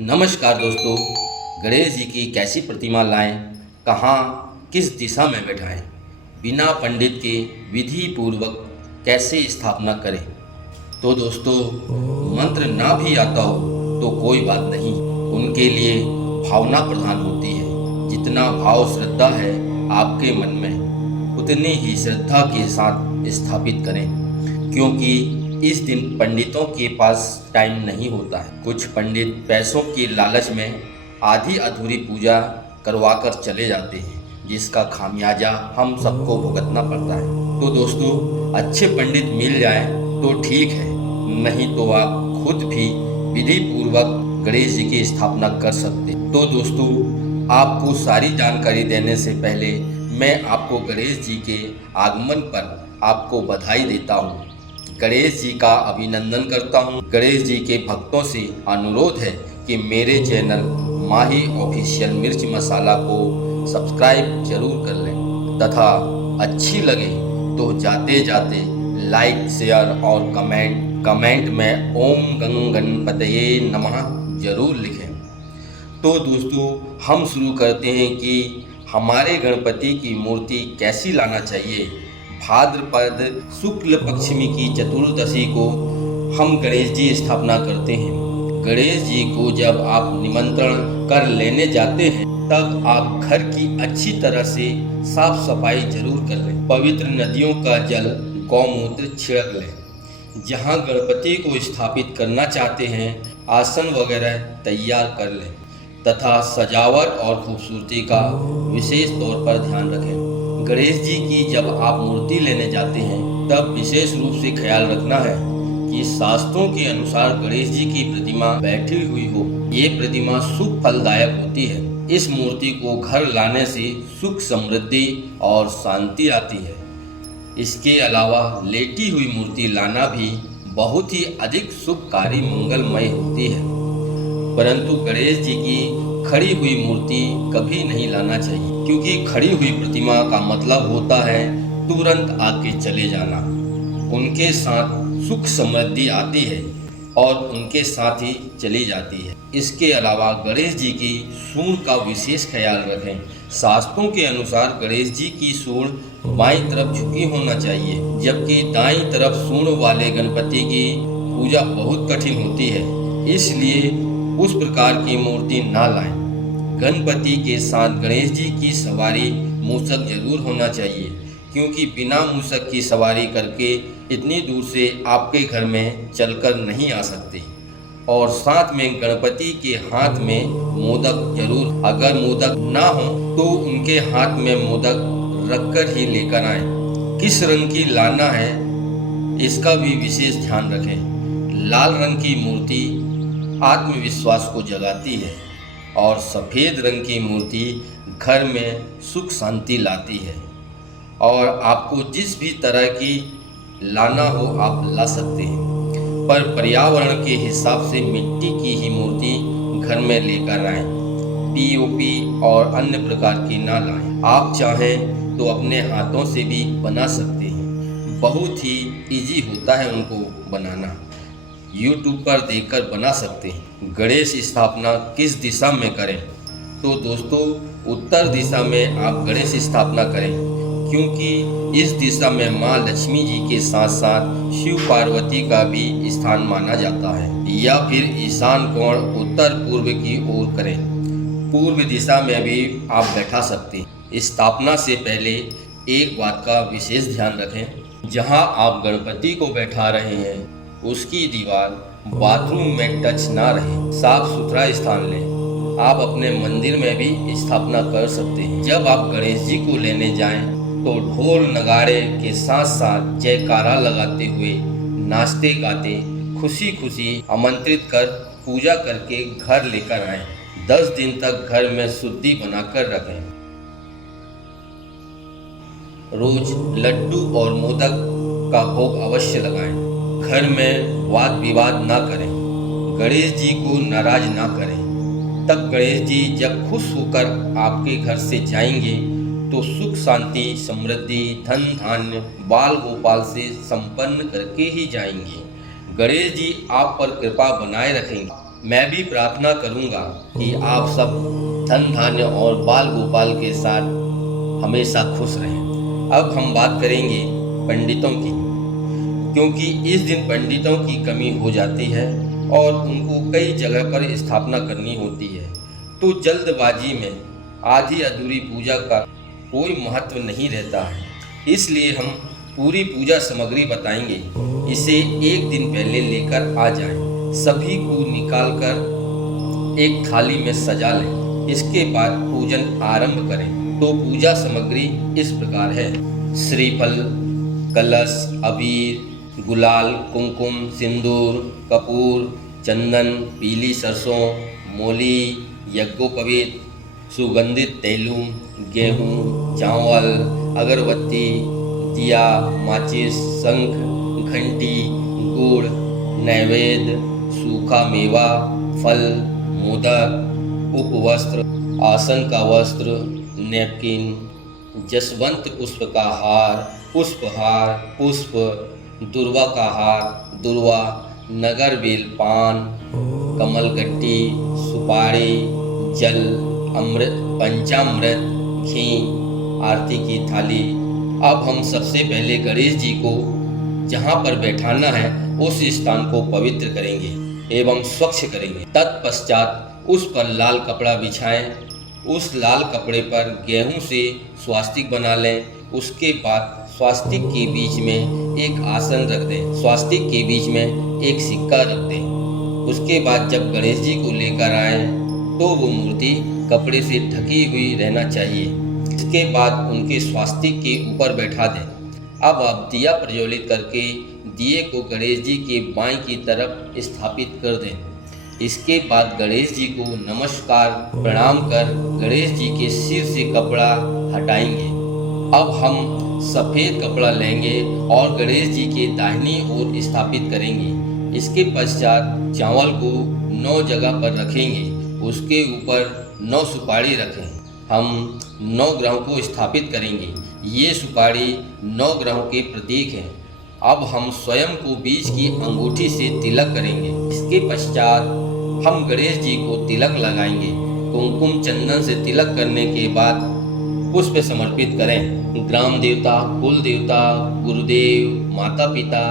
नमस्कार दोस्तों, गणेश जी की कैसी प्रतिमा लाएं, कहाँ किस दिशा में बैठाएं, बिना पंडित के विधि पूर्वक कैसे स्थापना करें। तो दोस्तों, मंत्र ना भी आता हो तो कोई बात नहीं, उनके लिए भावना प्रधान होती है। जितना भाव श्रद्धा है आपके मन में, उतनी ही श्रद्धा के साथ स्थापित करें, क्योंकि इस दिन पंडितों के पास टाइम नहीं होता है। कुछ पंडित पैसों के लालच में आधी अधूरी पूजा करवाकर चले जाते हैं, जिसका खामियाजा हम सबको भुगतना पड़ता है। तो दोस्तों, अच्छे पंडित मिल जाएं तो ठीक है, नहीं तो आप खुद भी विधि पूर्वक गणेश जी की स्थापना कर सकते। तो दोस्तों, आपको सारी जानकारी देने से पहले मैं आपको गणेश जी के आगमन पर आपको बधाई देता हूँ, गणेश जी का अभिनंदन करता हूँ। गणेश जी के भक्तों से अनुरोध है कि मेरे चैनल माही ऑफिशियल मिर्च मसाला को सब्सक्राइब जरूर कर लें तथा अच्छी लगे तो जाते जाते लाइक, शेयर और कमेंट में ओम गंग गणपतये नमः जरूर लिखें। तो दोस्तों, हम शुरू करते हैं कि हमारे गणपति की मूर्ति कैसी लाना चाहिए। भाद्रपद शुक्ल पक्षमी की चतुर्दशी को हम गणेश जी स्थापना करते हैं। गणेश जी को जब आप निमंत्रण कर लेने जाते हैं, तब आप घर की अच्छी तरह से साफ सफाई जरूर कर लें। पवित्र नदियों का जल गौमूत्र छिड़क लें। जहां गणपति को स्थापित करना चाहते हैं, आसन वगैरह तैयार कर लें तथा सजावट और खूबसूरती का विशेष तौर पर ध्यान रखें। गणेश जी की जब आप मूर्ति लेने जाते हैं, तब विशेष रूप से ख्याल रखना है कि शास्त्रों के अनुसार गणेश जी की प्रतिमा बैठी हुई हो। ये प्रतिमा सुख फलदायक होती है। इस मूर्ति को घर लाने से सुख, समृद्धि और शांति आती है। इसके अलावा लेटी हुई मूर्ति लाना भी बहुत ही अधिक शुभकारी मंगलमय होती है। परंतु गणेश जी की खड़ी हुई मूर्ति कभी नहीं लाना चाहिए, क्योंकि खड़ी हुई प्रतिमा का मतलब होता है तुरंत आके चले जाना। उनके साथ सुख समृद्धि आती है और उनके साथ ही चली जाती है। इसके अलावा गणेश जी की सूंड का विशेष ख्याल रखें। शास्त्रों के अनुसार गणेश जी की सूंड बाईं तरफ झुकी होना चाहिए, जबकि दाईं तरफ सूंड वाले गणपति की पूजा बहुत कठिन होती है। इसलिए उस प्रकार की मूर्ति ना लाएं। गणपति के साथ गणेश जी की सवारी मूषक जरूर होना चाहिए, क्योंकि बिना मूषक की सवारी करके इतनी दूर से आपके घर में चलकर नहीं आ सकते। और साथ में गणपति के हाथ में मोदक जरूर, अगर मोदक ना हो तो उनके हाथ में मोदक रखकर ही लेकर आएं। किस रंग की लाना है, इसका भी विशेष ध्यान रखें। लाल रंग की मूर्ति आत्मविश्वास को जगाती है और सफ़ेद रंग की मूर्ति घर में सुख शांति लाती है। और आपको जिस भी तरह की लाना हो आप ला सकते हैं, पर पर्यावरण के हिसाब से मिट्टी की ही मूर्ति घर में लेकर आएं। पीओपी और अन्य प्रकार की ना लाएं। आप चाहें तो अपने हाथों से भी बना सकते हैं, बहुत ही इजी होता है उनको बनाना। YouTube पर देखकर बना सकते हैं। गणेश स्थापना किस दिशा में करें? तो दोस्तों, उत्तर दिशा में आप गणेश स्थापना करें, क्योंकि इस दिशा में माँ लक्ष्मी जी के साथ साथ शिव पार्वती का भी स्थान माना जाता है। या फिर ईशान कोण उत्तर पूर्व की ओर करें। पूर्व दिशा में भी आप बैठा सकते हैं। स्थापना से पहले एक बात का विशेष ध्यान रखें। जहाँ आप गणपति को बैठा रहे हैं, उसकी दीवार बाथरूम में टच ना रहे। साफ सुथरा स्थान लें। आप अपने मंदिर में भी स्थापना कर सकते हैं। जब आप गणेश जी को लेने जाएं, तो ढोल नगाड़े के साथ साथ जयकारा लगाते हुए, नाचते गाते, खुशी खुशी आमंत्रित कर पूजा करके घर लेकर आएं। 10 दिन तक घर में शुद्धि बनाकर रखें। रोज लड्डू और मोदक का भोग अवश्य लगाएं। घर में वाद विवाद ना करें। गणेश जी को नाराज ना करें। तब गणेश जी जब खुश होकर आपके घर से जाएंगे, तो सुख शांति, समृद्धि, धन धान्य, बाल गोपाल से संपन्न करके ही जाएंगे। गणेश जी आप पर कृपा बनाए रखेंगे। मैं भी प्रार्थना करूंगा कि आप सब धन धान्य और बाल गोपाल के साथ हमेशा खुश रहें। अब हम बात करेंगे पंडितों की, क्योंकि इस दिन पंडितों की कमी हो जाती है और उनको कई जगह पर स्थापना करनी होती है, तो जल्दबाजी में आधी अधूरी पूजा का कोई महत्व नहीं रहता है। इसलिए हम पूरी पूजा सामग्री बताएंगे। इसे एक दिन पहले लेकर आ जाएं, सभी को निकालकर एक थाली में सजा लें। इसके बाद पूजन आरंभ करें। तो पूजा सामग्री इस प्रकार है: श्रीफल, कलश, अबीर, गुलाल, कुमकुम, सिंदूर, कपूर, चंदन, पीली सरसों, मोली, यज्ञोपवीत, सुगंधित तेलुम, गेहूँ, चावल, अगरबत्ती, दिया, माचिस, शंख, घंटी, गुड़, नैवेद्य, सूखा मेवा, फल, मोदक, उपवस्त्र, आसन का वस्त्र, नैपकिन, जसवंत पुष्प का हार, पुष्पहार, पुष्प, दुर्वा का हार, दुर्वा, नगर बेल, पान, कमलगट्टी, सुपारी, जल, अमृत, पंचामृत, घी, आरती की थाली। अब हम सबसे पहले गणेश जी को जहाँ पर बैठाना है उस स्थान को पवित्र करेंगे एवं स्वच्छ करेंगे। तत्पश्चात उस पर लाल कपड़ा बिछाएं। उस लाल कपड़े पर गेहूं से स्वास्तिक बना लें। उसके बाद स्वास्तिक के बीच में एक आसन रख दें। स्वास्तिक के बीच में एक सिक्का रख दें। उसके बाद जब गणेश जी को लेकर आए तो वो मूर्ति कपड़े से ढकी हुई रहना चाहिए। इसके बाद उनके स्वास्तिक के ऊपर बैठा दें। अब आप दिया प्रज्वलित करके दिए को गणेश जी के बाएं की तरफ स्थापित कर दें। इसके बाद गणेश जी को नमस्कार प्रणाम कर गणेश जी के सिर से कपड़ा हटाएंगे। अब हम सफ़ेद कपड़ा लेंगे और गणेश जी के दाहिनी ओर स्थापित करेंगे। इसके पश्चात चावल को 9 जगह पर रखेंगे। उसके ऊपर 9 सुपारी रखें। हम 9 ग्रहों को स्थापित करेंगे। ये सुपारी 9 ग्रहों के प्रतीक हैं। अब हम स्वयं को बीच की अंगूठी से तिलक करेंगे। इसके पश्चात हम गणेश जी को तिलक लगाएंगे। कुमकुम चंदन से तिलक करने के बाद पुष्प समर्पित करें। ग्राम देवता, कुल देवता, गुरुदेव, माता पिता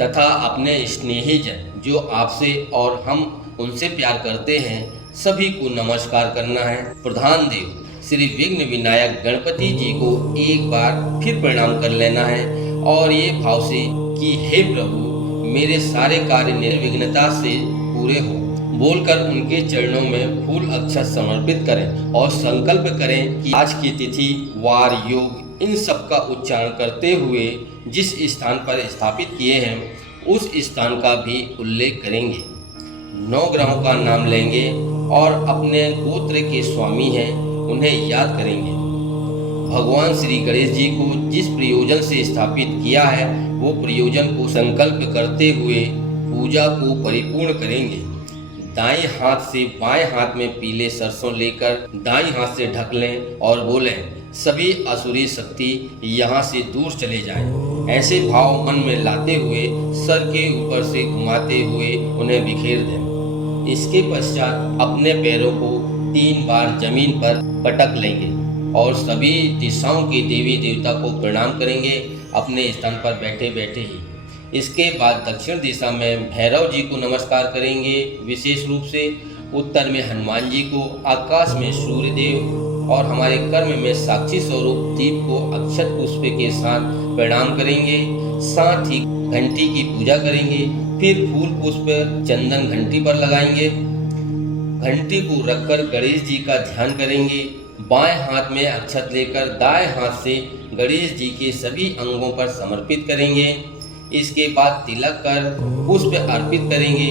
तथा अपने स्नेहीजन जो आपसे और हम उनसे प्यार करते हैं सभी को नमस्कार करना है। प्रधान देव श्री विघ्न विनायक गणपति जी को एक बार फिर प्रणाम कर लेना है और ये भाव से कि हे प्रभु मेरे सारे कार्य निर्विघ्नता से पूरे हो बोलकर उनके चरणों में फूल अक्षत समर्पित करें और संकल्प करें कि आज की तिथि, वार, योग इन सब का उच्चारण करते हुए जिस स्थान पर स्थापित किए हैं उस स्थान का भी उल्लेख करेंगे। 9 ग्रहों का नाम लेंगे और अपने गोत्र के स्वामी हैं उन्हें याद करेंगे। भगवान श्री गणेश जी को जिस प्रयोजन से स्थापित किया है वो प्रयोजन को संकल्प करते हुए पूजा को परिपूर्ण करेंगे। दाएं हाथ से बाएं हाथ में पीले सरसों लेकर दाएं हाथ से ढक लें और बोलें, सभी असुरी शक्ति यहाँ से दूर चले जाएं। ऐसे भाव मन में लाते हुए सर के ऊपर से घुमाते हुए उन्हें बिखेर दें। इसके पश्चात अपने पैरों को 3 बार जमीन पर पटक लेंगे और सभी दिशाओं के देवी देवता को प्रणाम करेंगे अपने स्थान पर बैठे बैठे ही। इसके बाद दक्षिण दिशा में भैरव जी को नमस्कार करेंगे। विशेष रूप से उत्तर में हनुमान जी को, आकाश में सूर्यदेव और हमारे कर्म में साक्षी स्वरूप दीप को अक्षत पुष्प के साथ प्रणाम करेंगे। साथ ही घंटी की पूजा करेंगे। फिर फूल पुष्प चंदन घंटी पर लगाएंगे। घंटी को रखकर गणेश जी का ध्यान करेंगे। बाएं हाथ में अक्षत लेकर दाएं हाथ से गणेश जी के सभी अंगों पर समर्पित करेंगे। इसके बाद तिलक कर पुष्प अर्पित करेंगे।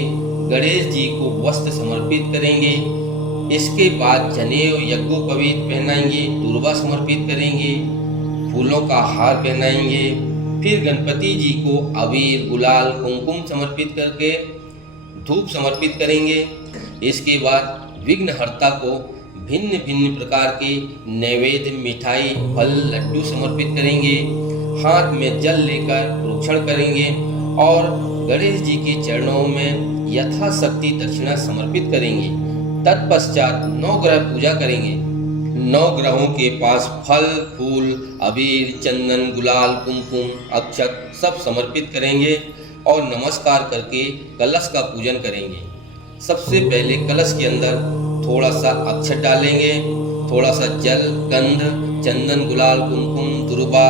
गणेश जी को वस्त्र समर्पित करेंगे। इसके बाद जनेऊ यज्ञोपवीत पहनाएंगे, दुर्वा समर्पित करेंगे, फूलों का हार पहनाएंगे। फिर गणपति जी को अबीर, गुलाल, कुमकुम समर्पित करके धूप समर्पित करेंगे। इसके बाद विघ्नहर्ता को भिन्न भिन्न प्रकार के नैवेद्य, मिठाई, फल, लड्डू समर्पित करेंगे। हाथ में जल लेकर प्रोक्षण करेंगे और गणेश जी के चरणों में यथाशक्ति दक्षिणा समर्पित करेंगे। तत्पश्चात 9 ग्रह पूजा करेंगे। 9 ग्रहों के पास फल, फूल, अबीर, चंदन, गुलाल, कुमकुम, अक्षत सब समर्पित करेंगे और नमस्कार करके कलश का पूजन करेंगे। सबसे पहले कलश के अंदर थोड़ा सा अक्षत डालेंगे, थोड़ा सा जल, गंध, चंदन, गुलाल, कुमकुम, दुर्वा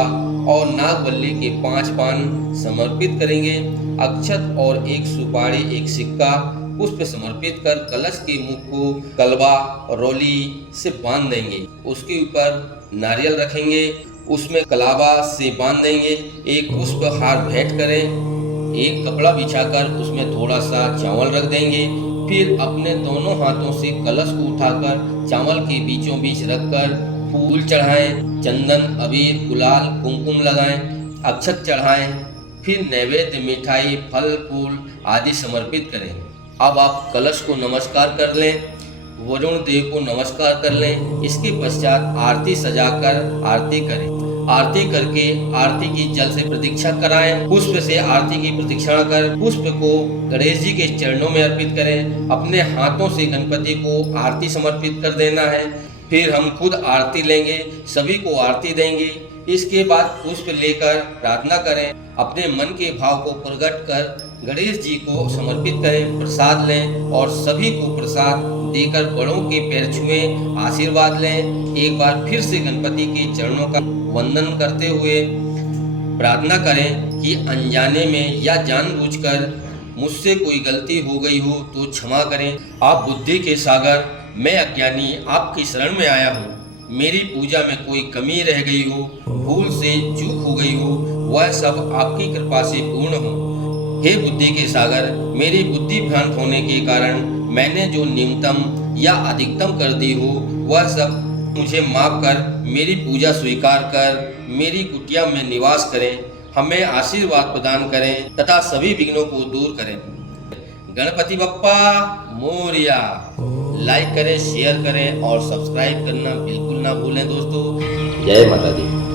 और नागवल्ली के 5 पान समर्पित करेंगे। अक्षत और 1 सुपारी, 1 सिक्का, पुष्प समर्पित कर कलश के मुख को कलवा रोली से बांध देंगे। उसके ऊपर नारियल रखेंगे, उसमें कलावा से बांध देंगे। एक पुष्प हार भेंट करें। एक कपड़ा बिछाकर उसमें थोड़ा सा चावल रख देंगे। फिर अपने दोनों हाथों से कलश को उठाकर चावल के बीचों बीच रखकर फूल चढ़ाएं, चंदन, अबीर, गुलाल, कुमकुम लगाएं, अक्षत चढ़ाएं। फिर नैवेद्य, मिठाई, फल, फूल आदि समर्पित करें। अब आप कलश को नमस्कार कर लें, वरुण देव को नमस्कार कर लें। इसके पश्चात आरती सजाकर आरती करें। आरती करके आरती की जल से प्रतीक्षा कराएं। पुष्प से आरती की प्रतीक्षा कर पुष्प को गणेश जी के चरणों में अर्पित करें। अपने हाथों से गणपति को आरती समर्पित कर देना है। फिर हम खुद आरती लेंगे, सभी को आरती देंगे। इसके बाद पुष्प लेकर प्रार्थना करें। अपने मन के भाव को प्रकट कर गणेश जी को समर्पित करें। प्रसाद लें और सभी को प्रसाद देकर बड़ों के पैर छुएं, आशीर्वाद लें। एक बार फिर से गणपति के चरणों का वंदन करते हुए प्रार्थना करें कि अनजाने में या जानबूझकर मुझसे कोई गलती हो गई हो तो क्षमा करें। आप बुद्धि के सागर, मैं अज्ञानी आपकी शरण में आया हूँ। मेरी पूजा में कोई कमी रह गई हो, भूल से चूक हो गई हो, वह सब आपकी कृपा से पूर्ण हो। हे बुद्धि के सागर, मेरी बुद्धि भ्रांत होने के कारण मैंने जो न्यूनतम या अधिकतम कर दी हो वह सब मुझे माफ कर मेरी पूजा स्वीकार कर मेरी कुटिया में निवास करें। हमें आशीर्वाद प्रदान करें तथा सभी विघ्नों को दूर करें। गणपति बप्पा मोरया। लाइक करें, शेयर करें और सब्सक्राइब करना बिल्कुल ना भूलें दोस्तों। जय माता दी।